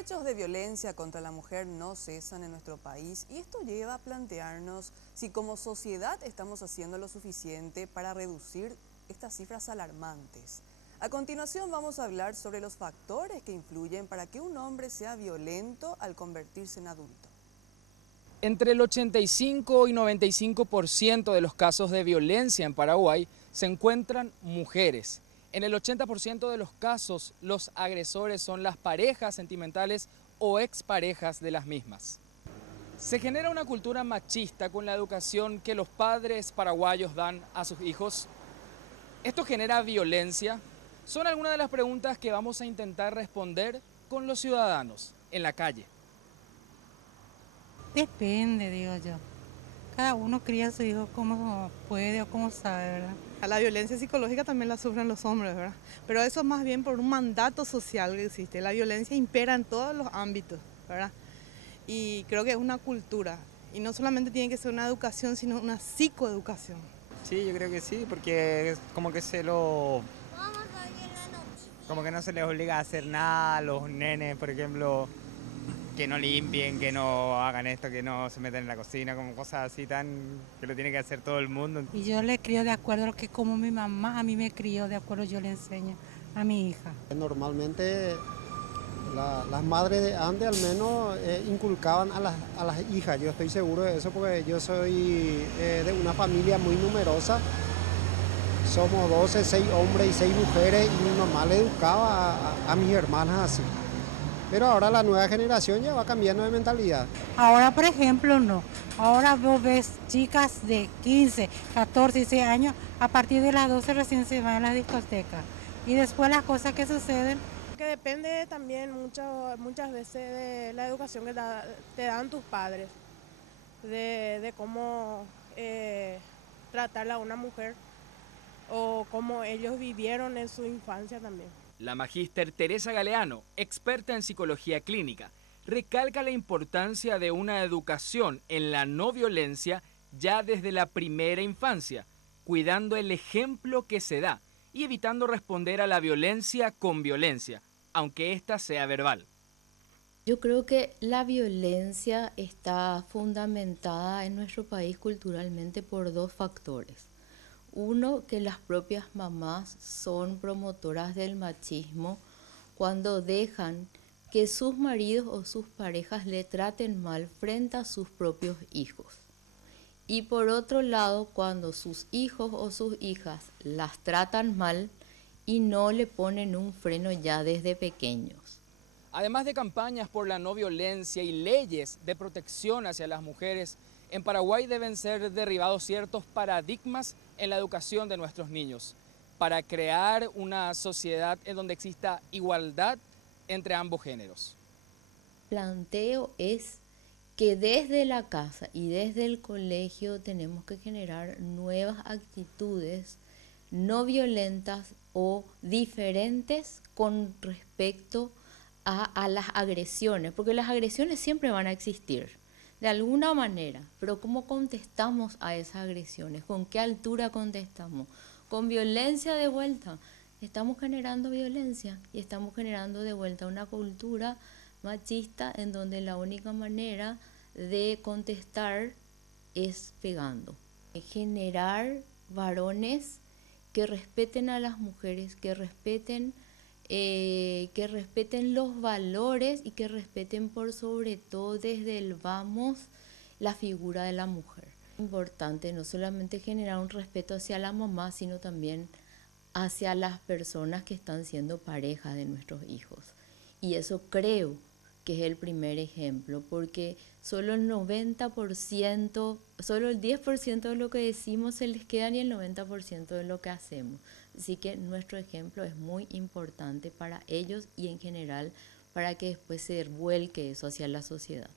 hechos de violencia contra la mujer no cesan en nuestro país y esto lleva a plantearnos si como sociedad estamos haciendo lo suficiente para reducir estas cifras alarmantes. A continuación vamos a hablar sobre los factores que influyen para que un hombre sea violento al convertirse en adulto. Entre el 85 y 95% de los casos de violencia en Paraguay se encuentran mujeres. En el 80% de los casos, los agresores son las parejas sentimentales o exparejas de las mismas. Se genera una cultura machista con la educación que los padres paraguayos dan a sus hijos. ¿Esto genera violencia? Son algunas de las preguntas que vamos a intentar responder con los ciudadanos en la calle. Depende, digo yo. Cada uno cría a su hijo como puede o como sabe, ¿verdad? La violencia psicológica también la sufren los hombres, ¿verdad? Pero eso es más bien por un mandato social que existe. La violencia impera en todos los ámbitos, ¿verdad? Y creo que es una cultura. Y no solamente tiene que ser una educación, sino una psicoeducación. Sí, yo creo que sí, porque como que como que no se les obliga a hacer nada a los nenes, por ejemplo, que no limpien, que no hagan esto, que no se metan en la cocina, como cosas así que lo tiene que hacer todo el mundo. Y yo le crío de acuerdo a lo que como mi mamá a mí me crió, de acuerdo yo le enseño a mi hija. Normalmente las madres de antes al menos inculcaban a las hijas, yo estoy seguro de eso porque yo soy de una familia muy numerosa. Somos 12, 6 hombres y 6 mujeres y mi mamá le educaba a mis hermanas así. Pero ahora la nueva generación ya va cambiando de mentalidad. Ahora, por ejemplo, no. Ahora vos ves chicas de 15, 14, 16 años, a partir de las 12 recién se van a la discoteca. Y después las cosas que suceden. Que depende también muchas veces de la educación que te dan tus padres, de cómo tratarla a una mujer o cómo ellos vivieron en su infancia también. La magíster Teresa Galeano, experta en psicología clínica, recalca la importancia de una educación en la no violencia ya desde la primera infancia, cuidando el ejemplo que se da y evitando responder a la violencia con violencia, aunque ésta sea verbal. Yo creo que la violencia está fundamentada en nuestro país culturalmente por dos factores. Uno, que las propias mamás son promotoras del machismo cuando dejan que sus maridos o sus parejas le traten mal frente a sus propios hijos. Y por otro lado, cuando sus hijos o sus hijas las tratan mal y no le ponen un freno ya desde pequeños. Además de campañas por la no violencia y leyes de protección hacia las mujeres, en Paraguay deben ser derribados ciertos paradigmas en la educación de nuestros niños para crear una sociedad en donde exista igualdad entre ambos géneros. El planteo es que desde la casa y desde el colegio tenemos que generar nuevas actitudes no violentas o diferentes con respecto a las agresiones, porque las agresiones siempre van a existir. De alguna manera, pero ¿cómo contestamos a esas agresiones? ¿Con qué altura contestamos? ¿Con violencia de vuelta? Estamos generando violencia y estamos generando de vuelta una cultura machista en donde la única manera de contestar es pegando. Generar varones que respeten a las mujeres, que respeten los valores y que respeten por sobre todo desde el vamos la figura de la mujer. Es importante no solamente generar un respeto hacia la mamá, sino también hacia las personas que están siendo pareja de nuestros hijos. Y eso creo que es el primer ejemplo, porque solo el 90%, solo el 10% de lo que decimos se les queda y el 90% de lo que hacemos. Así que nuestro ejemplo es muy importante para ellos y en general para que después se vuelque eso hacia la sociedad.